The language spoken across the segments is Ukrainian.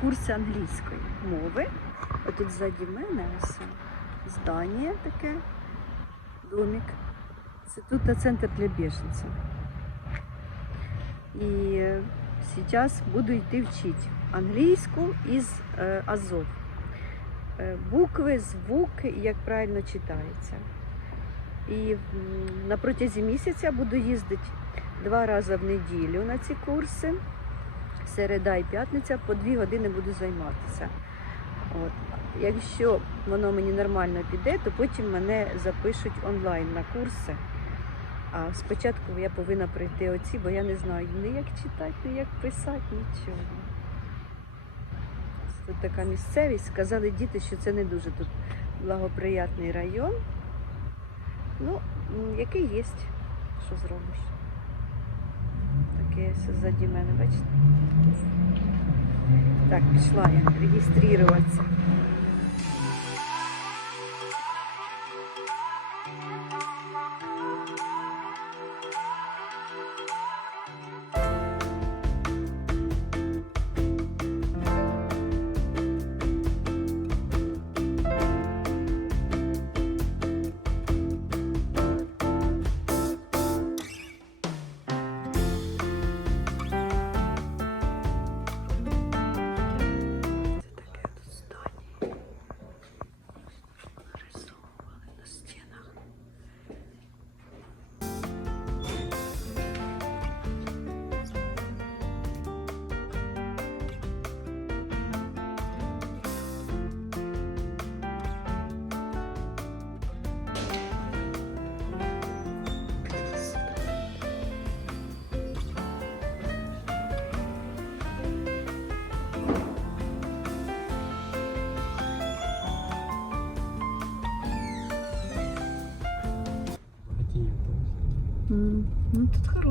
курси англійської мови. Отут ззаді мене ось здання таке, домик. Це тут центр для біженців. І зараз буду йти вчити англійську із е, Азов. Е, Букви, звуки, як правильно читається. І на протязі місяця буду їздити два рази в неділю на ці курси. Середа і п'ятниця по дві години буду займатися. От. Якщо воно мені нормально піде, то потім мене запишуть онлайн на курси. А спочатку я повинна пройти оці, бо я не знаю ні як читати, ні як писати, нічого. Тут така місцевість. Сказали діти, що це не дуже тут благоприятний район. Ну, який є, що зробиш. Таке ззаді мене, бачите? Так, пішла я реєструватися.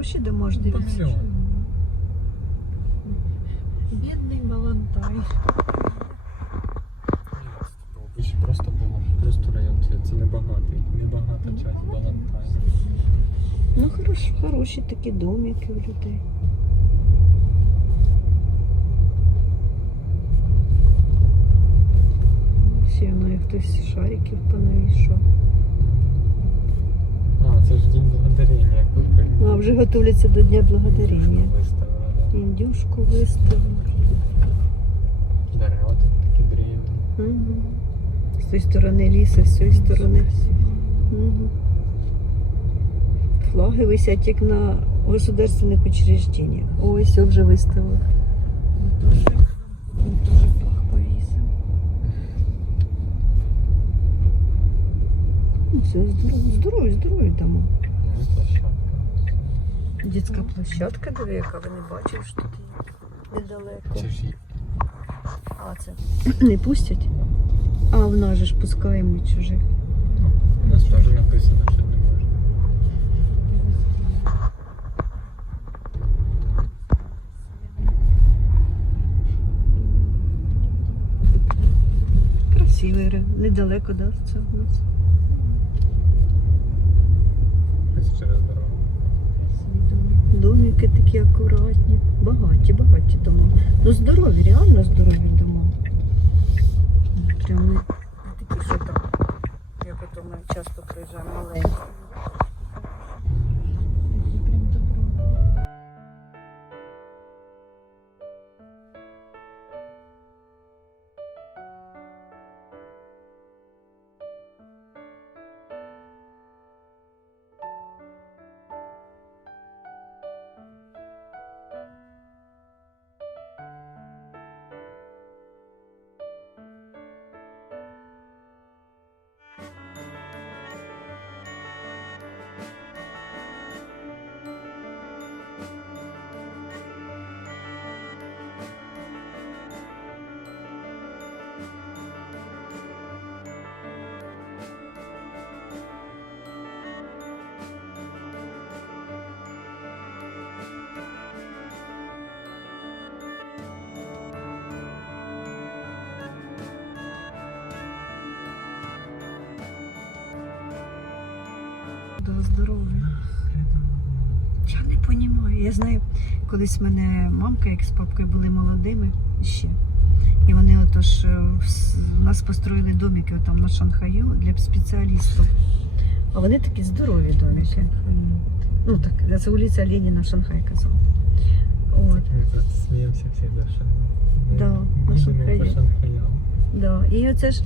Тут хороші домашні. Пансіон. Бідний Балантай. Просто було. Просто район це, це небагатий. Небагата часть Балантайна. Ну хороші, хороші такі домики у людей. Ще воно хтось шариків понавішав. А, це ж день благодарення. Вже готуються до Дня Благодарення. Індюшку виставили. Дерева тут такі древні. Угу. З тої сторони ліса, з цієї сторони. Угу. Флаги висять як на государственних учреждениях. Ось все вже виставили. Ну, все, здорово, здорові, здорові дома. Дітська площадка, диви, яка ви не бачили, що тут є недалеко. Це. А, це не пустять? А, в нас же ж пускаємо чужих. У нас теж написано, що не можна. Красивий, недалеко, да, цього у нас. Домики такі акуратні, багаті, багаті дома. Ну здорові, реально здорові дома. Прям не, не такі, що там, як ото ми часто приїжджаємо маленькі. Здоровий. Я не розумію. Я знаю, колись в мене мамка, як з папкою були молодими ще. Тож е, вс- у нас построїли домики там на Шанхаю для спеціалістів. А вони такі здорові домики. Ну так, це вулиця Леніна Шанхай. Ми просто сміємося всі за ми- Да, на Шанхаям. Да. І оце ж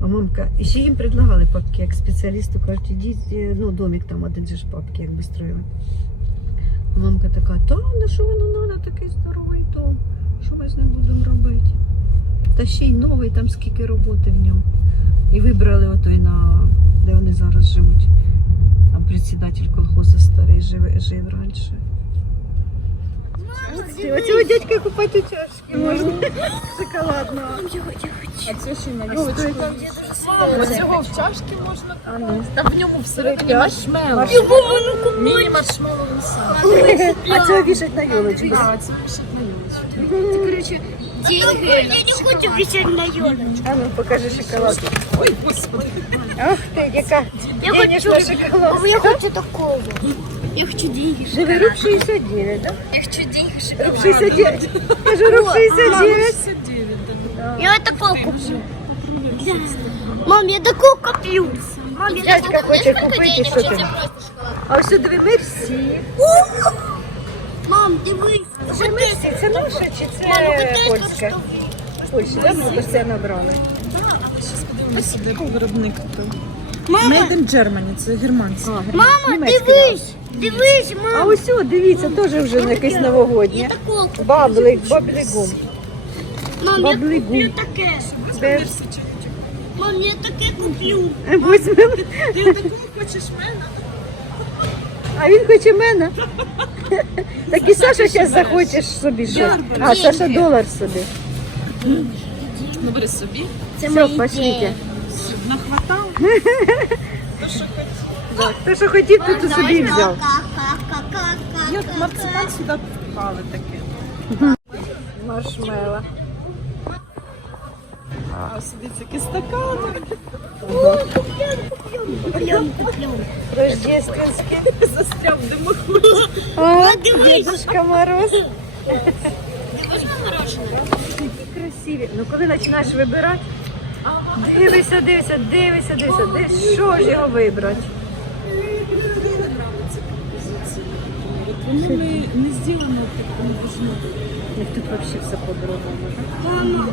а мамка, ще їм предлагали папки, як спеціалісту кажуть, ідіть, е, ну, домик там один же ж папки, якби строїли. А мамка така, та ну що воно треба, такий здоровий дом. Що ми з ним будемо робити? Та ще й новий, там скільки роботи в ньому. І вибрали отой на де вони зараз живуть. Там председатель колхозу старий жив, жив раніше. Оцього дядька купати у чашки можна. Шоколадного. А це ще на Ось той там Ось цього в чашки можна. А ну. Там в ньому всередині П'ять. маршмеллоу. Міні-маршмеллоу сам. А це вішать на ёлочку. Да, це пишуть на юлочку. Короче, деньги. Я не хочу висеть на елочке. А ну покажи шоколад. Ой, господи. Ах ти, яка Я денежна хочу, шоколад. я хочу такого. Я хочу деньги. Живи руб 69, да? Я хочу деньги Руб шоколада. 69. Кажу, руб 69. 69, Я такого куплю. Мам, я такого куплю. Мам, я Дядька хоче сколько купити, що ти? А ось диви, мерсі. Мам, дивись. Це мерсі, це наша чи це польська? Польща, да? Ми це набрали. Де виробник. Мама, Made in Germany, це германський. мама, дивись. Дивись, А мам. ось, о, дивіться, теж вже на якесь Я новогоднє. такого куплю. Баблик, баблигум. Мам, я баблигум. куплю таке. Де? Мам, я таке куплю. Візьмемо. Ти таку хочеш мене? А він хоче мене. Так і Саша зараз захочеш собі щось. А, Саша долар собі. Ну, бери собі. Це Все, мої пошліть. деньги. Нахватав. Так, Хто що хотів, то ти собі і взяв. Як марципан сюди впали таке. Маршмело. А сидить який стакан. Рождественське. Застряв в димоході. А, Дедушка Мороз. Такі красиві. Ну коли починаєш вибирати, дивися, дивися, дивися, дивися, дивись, що ж його вибрати. Воно не, не зроблено такому важно. Як тут взагалі все по-другому. Мама.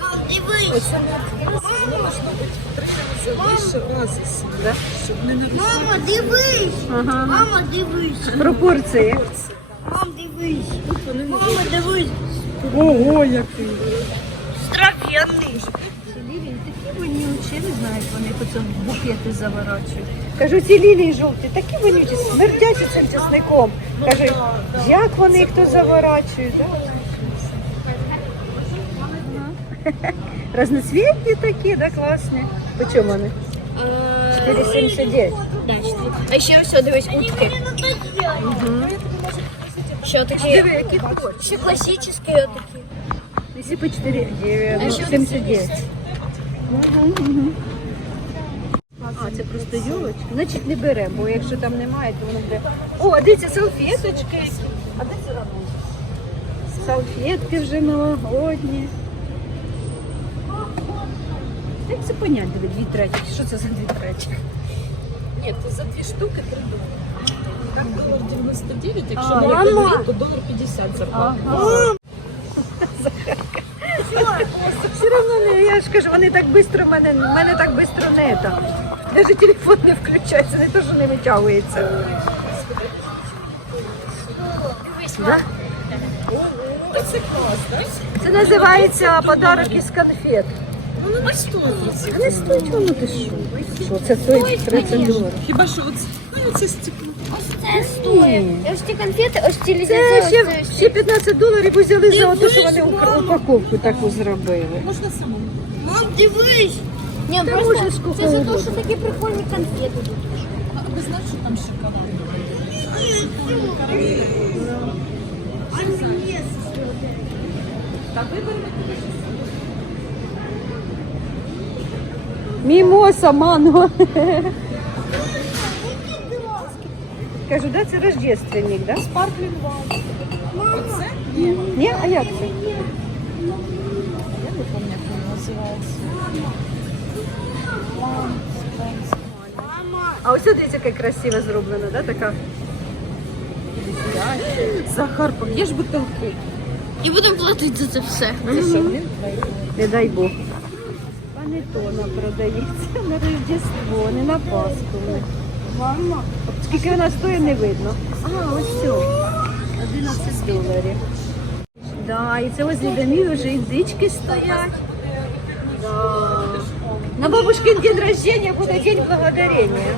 Мам, дивись. Це не відкрилося, воно можна бути втримано більше разів, Да? щоб не нарушити. Мама, дивись. Ага. Мама, дивись. Пропорції. Мам, дивись. Мама, дивись. Ого, який. Страхенний. Ці лілії такі вонючі, не знаю, як вони потім в букети заворачують. Кажу, ці лілії жовті, такі вонючі, смердять цим чесником. Кажу, як вони їх тут заворачують? Да? Разноцвітні такі, да, класні. По чому вони? 4,79. Да, четыре. А ще все, дивись, утки. Ще такі. Диви, які хочеш. Ще класичні такі. Якщо по 4,79. Мгм, мгм. А, це просто юлочка. Значить не бере, бо якщо там немає, то воно буде. О, а дивіться, салфеточки. А де це воно? Салфетки вже новогодні. Як це понять, диви, дві треті? Що це за дві треті? Ні, то за дві штуки три долари. Так, долар 99, якщо А, брати мама. то долар 50 зарплата. Все одно не, я ж кажу, вони так швидко мене, мене так швидко не та. Навіть телефон не включається, не то, що не витягується. Да? О, це клас, так? Це називається подарок із конфет. Воно не стоїть. А не стоїть воно ти що? Що це стоїть 30 доларів? Хіба що оце, ну, це стекло. Це стоїть. Ось ці конфети, ось ці Це лізяці, ще, ось це. ще 15 доларів взяли за те, що вони упа- упаковку таку зробили. Можна самому. Мам, дивись. Ні, Та просто можна скільки це за те, угодно. що такі прикольні конфети тут. А ви знаєте, що там шоколад? Мімоса, манго. Кажу, да, це рождественник, да? Спарклінг вау. Оце? Ні. Ні, а як це? помню, як він називається. А ось дивіться, яке красиво зроблено, да? така. Захар, поб'єш бутилку. І будемо платити за це все. Не дай Бог. Панетона продається на Рождество, не на Пасху. Мама. Скільки вона стоїть, не видно. А, ось все. 11 доларів. Да, і це возле домів вже індички стоять. Да. На бабушкин день рождения буде день благодарения.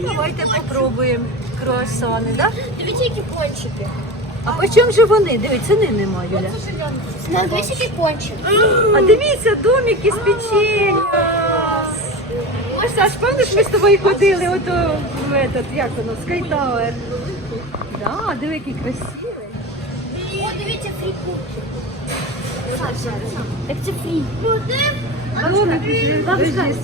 Давайте попробуємо круасани, да? Дивіться, які пончики. А по чому же вони? Дивіться, ціни немає, Юля. На дивіться, який пончик. А дивіться, домики з печенья. Ось, Саш, пам'ятаєш, ми з тобою ходили ото в этот, як воно, Sky Tower. Да, диви, який красивий. О, дивіться, фрі кубки. Так це фрі. Домик.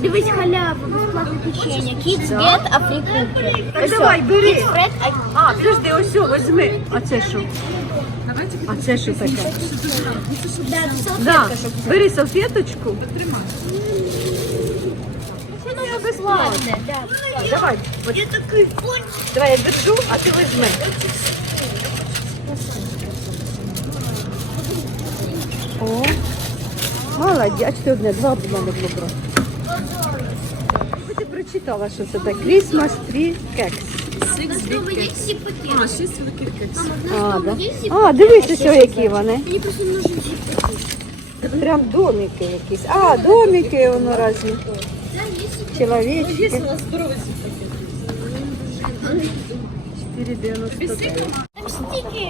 Дивись, халява, безплатне печення. Kids get, а фрі кубки. Так давай, бери. Фред, а А, подожди, ось, о, возьми. А це що? А це що таке? Да, бери салфеточку. воно безплатне. Давай, от, Я такий давай я держу, а ти візьми. О, молодець. А що одне, два було брати. Ти прочитала, що це таке? Christmas tree cakes. А, шість великих кексів. А, да? А дивися, що які вони. Мені просто нужен. Прям домики якісь. А, домики воно. Є Чоловічки. у нас здоровий пакет. 4,99. Там стільки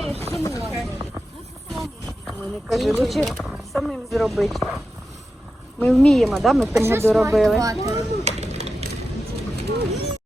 Вони каже, лучше самим зробити. Ми вміємо, да? ми в тому году робили.